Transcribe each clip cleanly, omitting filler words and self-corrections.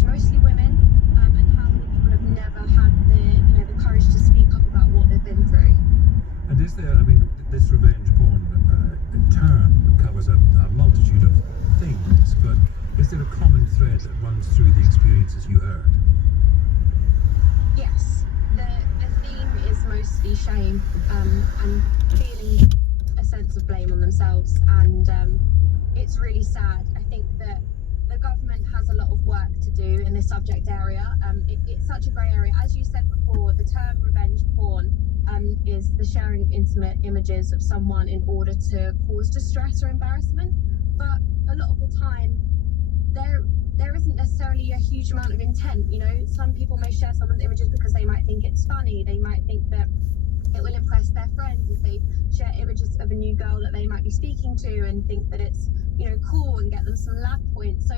age, mostly women, and how many people have never had the courage to speak up about what they've been through. And is there, I mean, this revenge porn term covers a multitude of things, but is there a common thread that runs through the experiences you heard? Yes, the theme is mostly shame and feeling a sense of blame on themselves, and it's really sad. I think that the government has a lot of work to do in this subject area. It's such a grey area. As you said before, the term revenge porn is the sharing of intimate images of someone in order to cause distress or embarrassment. But a lot of the time, there isn't necessarily a huge amount of intent. Some people may share someone's images because they might think it's funny. They might think that it will impress their friends if they share images of a new girl that they might be speaking to and think that it's cool and get them some lad points. So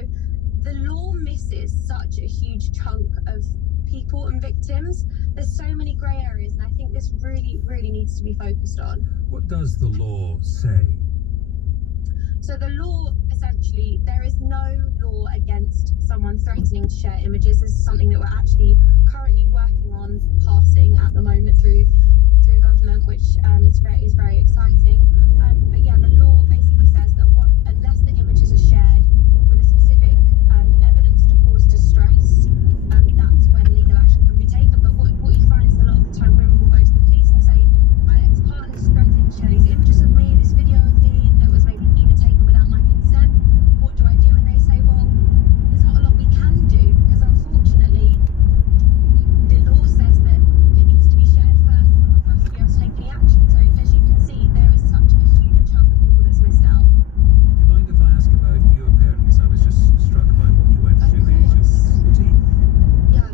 the law misses such a huge chunk of people and victims. There's so many grey areas, and I think this really, really needs to be focused on. What does the law say? So the law, essentially, there is no law against someone threatening to share images. This is something that we're actually currently working on passing at the moment through government, which is very exciting. But yeah, the law basically says that unless the images are shared with a specific evidence to cause distress, that's when legal action can be taken. But what you find is a lot of the time women will go to the police and say, my ex-partner's threatening to share these images of me, this video of me that was maybe even taken without my consent. What do I do? And they say, well, there's not a lot we can do, because unfortunately the law says that it needs to be shared first in order for us to be able to take any action. So as you can see, there is such a huge chunk of people that's missed out. Do you mind if I ask about your parents? I was just struck by what you went through the age of 14. Yeah.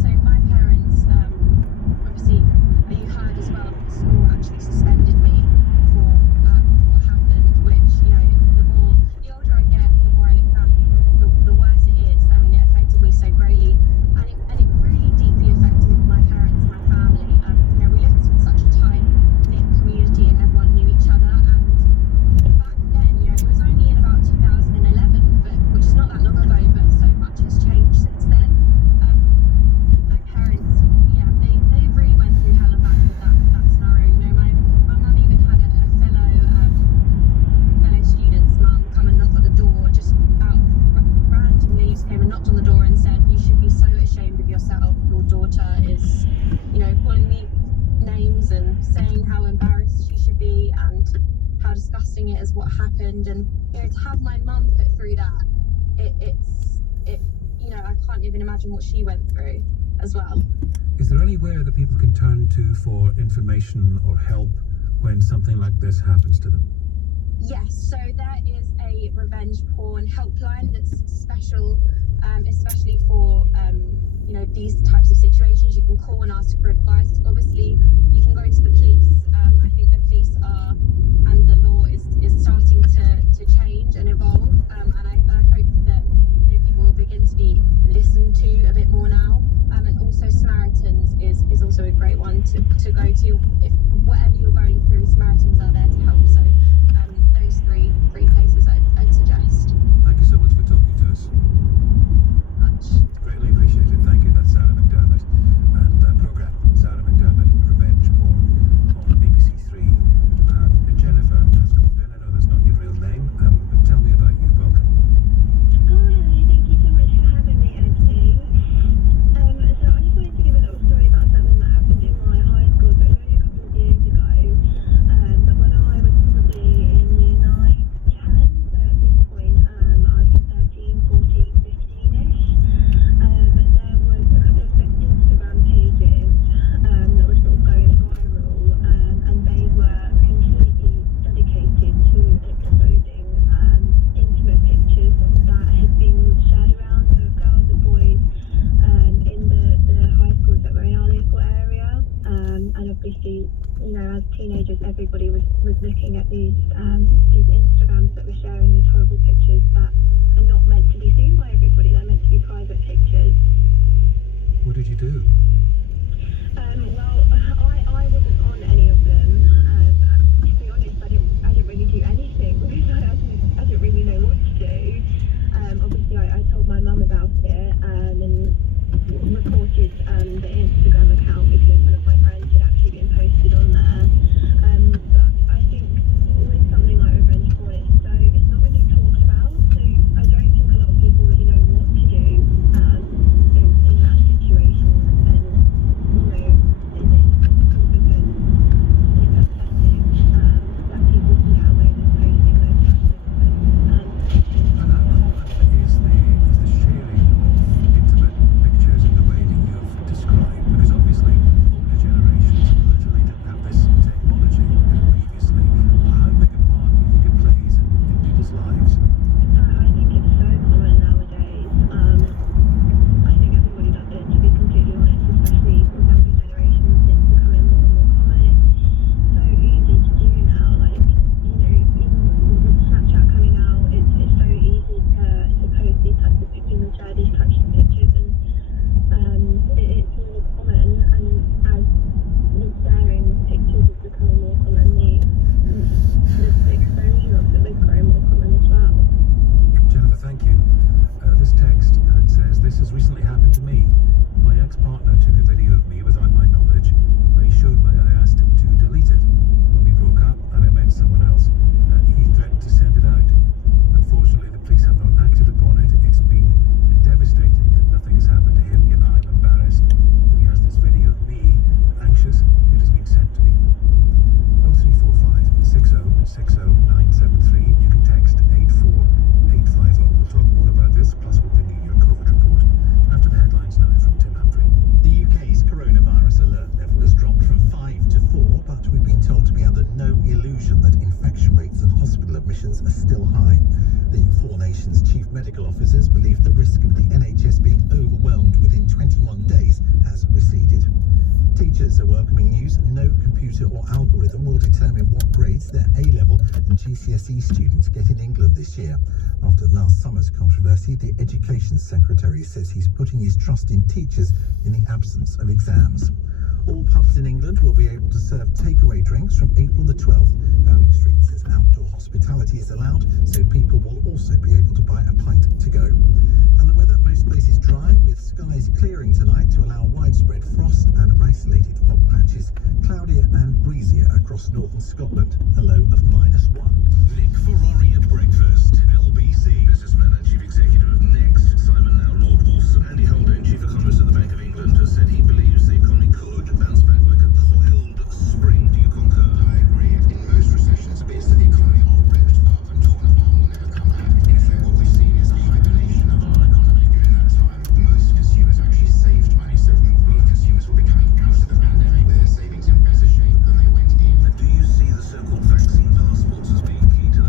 So my parents, obviously, you heard as well, the school actually suspended me for what happened, which, the older I get, the more I look back, the worse it is. I mean, it affected me so greatly, and it really deeply affected my parents, my family. We lived in such a tight-knit community, and everyone knew each other, and back then, it was only in about 2011, which is not that long ago, but so much has changed since then. My parents, they really went through hell and back with that scenario. My mum even had a fellow student's mum come and knock on the door, just out randomly, just came and knocked on the door and said, you should be so ashamed of yourself. Your daughter is, calling me names and saying how embarrassed she should be and how disgusting it is what happened. And to have my mum put through that, I can't even imagine what she went through as well. Is there anywhere that people can turn to for information or help when something like this happens to them? Yes, so there is a revenge porn helpline that's special, especially for these types of situations. You can call and ask for advice. Obviously, you can go to the police. I think the police are, and the law is starting to change and evolve. And I hope that people will begin to be listened to a bit more now. And also Samaritans is also a great one to go to. If whatever you're going through, Samaritans are there to help. So those three places I'd suggest. Thank you so much for talking to us. Much. Greatly appreciated. Thank you. That's Sarah McDermott, and programme Sarah McDermott, Revenge Porn on BBC Three. Jennifer has called in. I know that's not your real name. Tell me about you. Welcome. Oh, hello. Thank you so much for having me, Anthony. So I just wanted to give a little story about something that happened in my high school. So it was only a couple of years ago. But when I was probably in year 9, 10, so at this point I was 13, 14, 15-ish. There was a couple of Instagram pages that were sort of going viral, and they were completely dedicated to exposing intimate pictures that had been shared around of girls and boys in the high schools that were in our local area. And obviously, as teenagers, everybody was looking at these Instagrams that were sharing these horrible pictures that are not meant to be seen by everybody. They're meant to be private pictures. What did you do? Well, I wasn't on any of them. To be honest, I didn't really do anything because I didn't really know what to do. Obviously, I told this has recently happened to me. My ex-partner took a video of me without my knowledge. When he showed me, I asked him to delete it. When we broke up and I met someone else, he threatened to send it out. Unfortunately, the police have not acted upon it. It's been devastating that nothing has happened to him, yet I'm embarrassed that he has this video of me, anxious it has been sent to people. 0345 60 973. You can text 84850. We'll talk more about this, plus we'll bring you your COVID report after the headlines now from Tim Humphrey. The UK's coronavirus alert level has dropped from 5 to 4, but we've been told to be under no illusion that infection rates and hospital admissions are still high. The four nations' chief medical officers believe the risk of the NHS being overwhelmed within 21 days has receded. Teachers are welcoming news no computer or algorithm will determine what grades their A-level and GCSE students get in England this year. After last summer's controversy, the Education Secretary says he's putting his trust in teachers in the absence of exams. All pubs in England will be able to serve takeaway drinks from April the 12th. Downing Street says outdoor hospitality is allowed, so people will also be able to buy a pint to go. And the weather, most places dry, with skies clearing tonight to allow widespread frost and isolated fog patches, cloudier and breezier across northern Scotland, a low of -1. Nick Ferrari at breakfast. LBC. Businessman and Chief Executive of Next, Simon now Lord Wolfson. Andy Haldane, Chief Economist at the Bank of England, has said he believes the economy could bounce back like a coiled spring. Do you concur? I agree. In most recessions, bits of the economy are ripped up and torn apart and will never come back. In effect, what we've seen is a hibernation of our economy. During that time, most consumers actually saved money, so a lot of consumers will be coming out of the pandemic with their savings in better shape than they went in. And do you see the so-called vaccine passports as being key to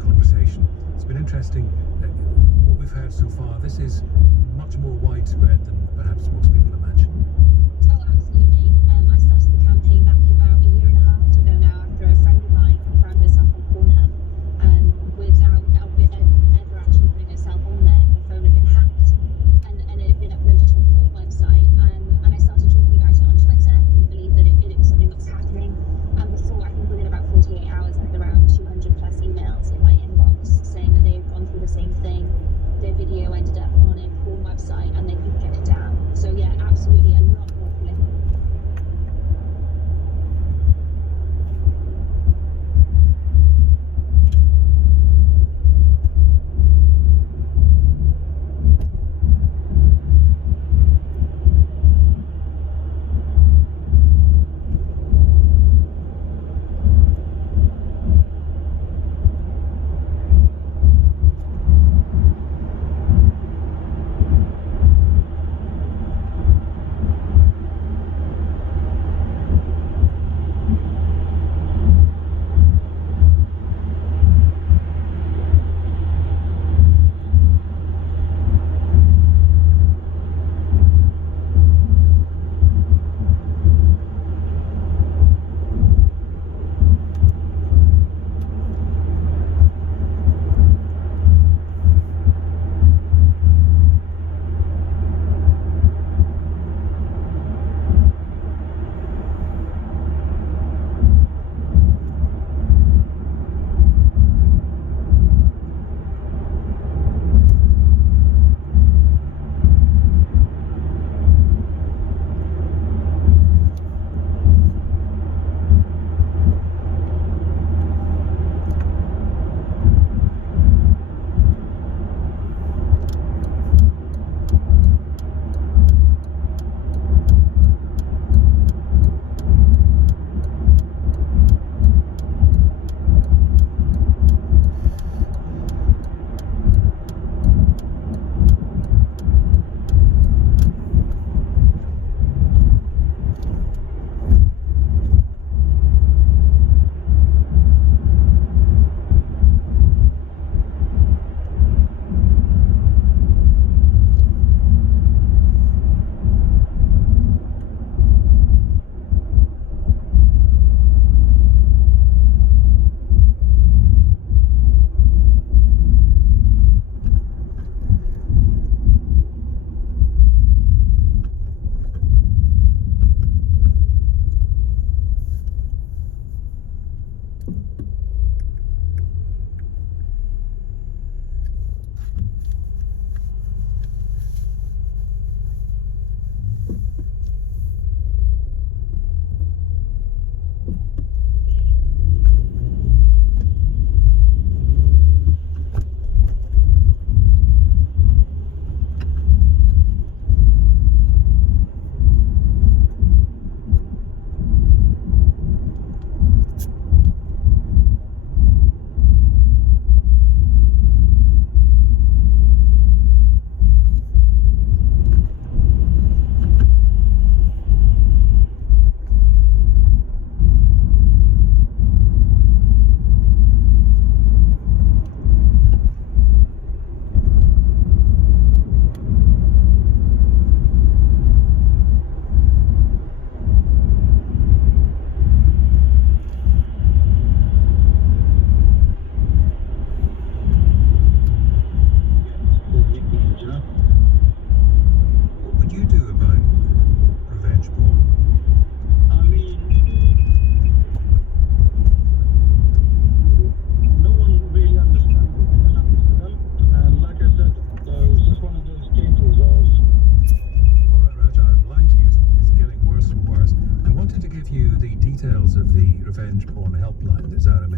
conversation. It's been interesting. What we've heard so far, this is much more widespread than perhaps most people imagine. Oh, absolutely. I started the campaign back about a year and a half ago now after a friend of mine found herself on Pornhub without ever actually putting herself on there. Her phone had been hacked and it had been uploaded to a porn website. And I started talking about it on Twitter. I couldn't believe that it was something that was happening. And before, I think within about 48 hours, I had around 200 plus emails in my inbox saying that they had gone through the same thing. Their video ended up on a porn website and they couldn't get it down. So yeah, absolutely a lot more prolific.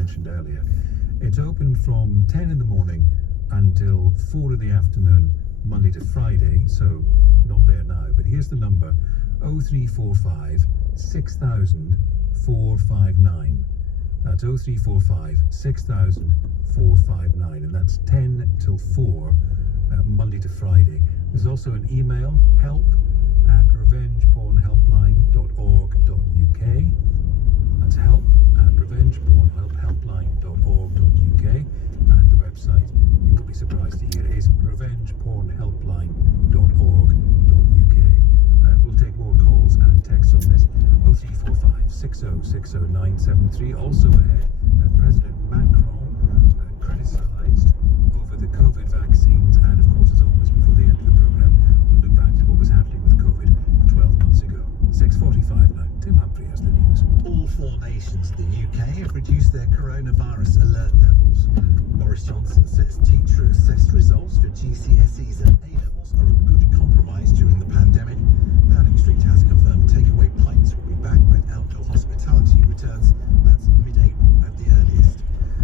mentioned earlier. It's open from 10 in the morning until 4 in the afternoon, Monday to Friday, so not there now. But here's the number, 0345 6000 459. That's 0345 6000 459, and that's 10 till 4, Monday to Friday. There's also an email, help@revengepornhelpline.org.uk. and help at revengepornhelpline.org.uk, and the website, you will be surprised to hear, is revengepornhelpline.org.uk. We'll take more calls and texts on this. 0345 6060973. Also ahead, President Macron criticised over the COVID vaccines, and of course, as always, before the end of the programme, we'll look back to what was happening with COVID 12 months ago. 6:45 now. Tim Humphrey has the news. All 4 nations in the UK have reduced their coronavirus alert levels. Boris Johnson says teacher-assessed results for GCSEs and A-levels are a good compromise during the pandemic. Downing Street has confirmed takeaway pints will be back when outdoor hospitality returns. That's mid-April at the earliest.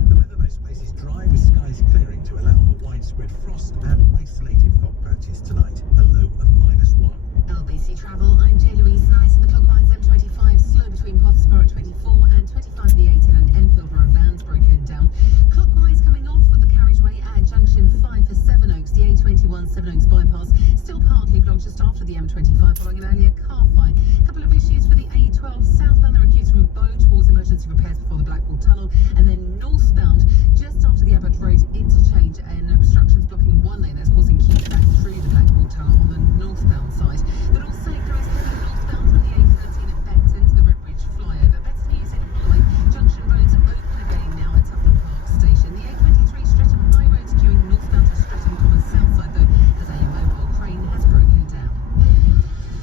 The weather most places dry with skies clearing to allow for widespread frost and isolated fog patches tonight, a low of -1. LBC Travel, I'm J. Louise Nice in the clockwise M25, slow between Pottersborough at 24 and 25 the A10 and Enfield where a van's broken down. Clockwise coming off of the carriageway at junction 5 for Sevenoaks, the A21 Sevenoaks bypass, still partly blocked just after the M25 following an earlier car fight. A couple of issues for the A12 southbound, there are queues from Bow towards emergency repairs before the Blackwall Tunnel, and then northbound just after the Abbott Road interchange and obstructions blocking one lane that's causing queues back through the Blackwall Tunnel on the northbound side. But also guys heading northbound from the A13 at Beckton to the Redbridge flyover. Better news in Holloway. Junction roads open again now at Tufnell Park Station. The A23 Streatham High Road's queuing northbound to Streatham Common South side though, as a mobile crane has broken down.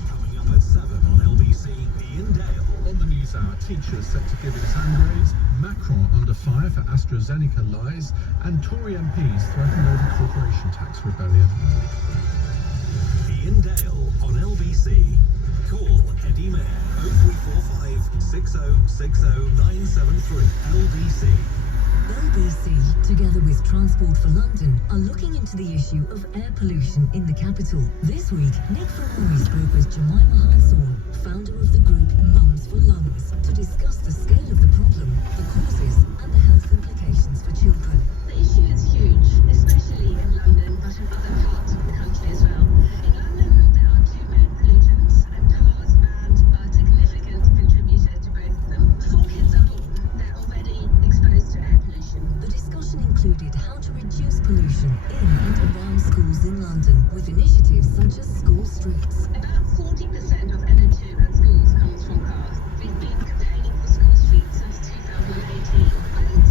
Coming up at 7 on LBC, Ian Dale. On the news hour, teachers set to give exam grades, Macron under fire for AstraZeneca lies, and Tory MPs threaten over corporation tax rebellion. Ian Dale on LBC. Call Eddie Mayer 0345 6060 973 LBC. LBC, together with Transport for London, are looking into the issue of air pollution in the capital. This week, Nick Ferrari spoke with Jemima Hawthorne, founder of the group Mums for Lungs, to discuss the scale of the problem, the causes, and the health implications for children. The issue is huge, especially in London, but in other parts of the country as well. In London, there are 2 main pollutants, and cars and are a significant contributor to both of them. Before kids are born, they're already exposed to air pollution. The discussion included how to reduce pollution in and around schools in London, with initiatives such as school streets. About 40% of NO2 at schools comes from cars. We've been campaigning for school streets since 2018, and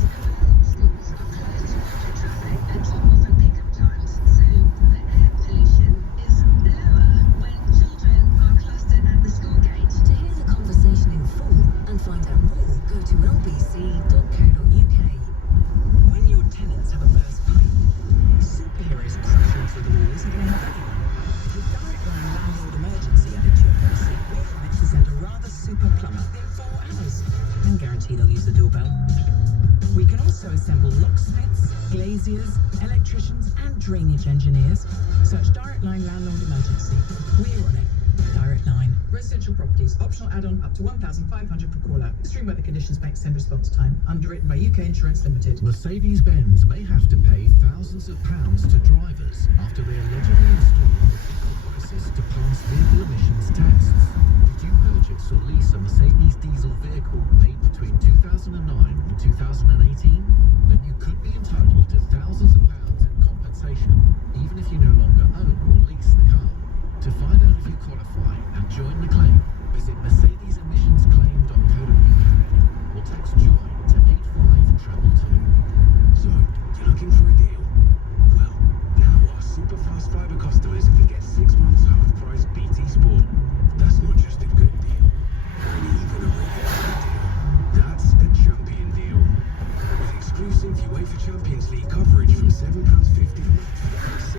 schools are closed to motor traffic at drop-off and pick-up times, so the air pollution is lower when children are clustered at the school gate. To hear the conversation in full and find out more, go to lbc.co.uk. When your tenants have a burst pipe, superheroes crashing through the wall isn't going to help anyone. With Direct Line landlord emergency added to your policy, we've managed to send a rather super plumber in 4 hours and guarantee they'll use the doorbell. We can also assemble locksmiths, glaziers, electricians and drainage engineers. Search Direct Line landlord emergency. We're on it. Direct Line. Residential properties. Optional add-on up to 1,500 per caller. Extreme weather conditions may extend response time. Underwritten by UK Insurance Limited. Mercedes-Benz may have to pay thousands of pounds to drivers after they allegedly installed vehicle devices to pass vehicle emissions tests. Did you purchase or lease a Mercedes diesel vehicle made between 2009 and 2018? Then you could be entitled to thousands of pounds in compensation, even if you no longer own or lease the car. To find out if you qualify and join the claim, visit Mercedes.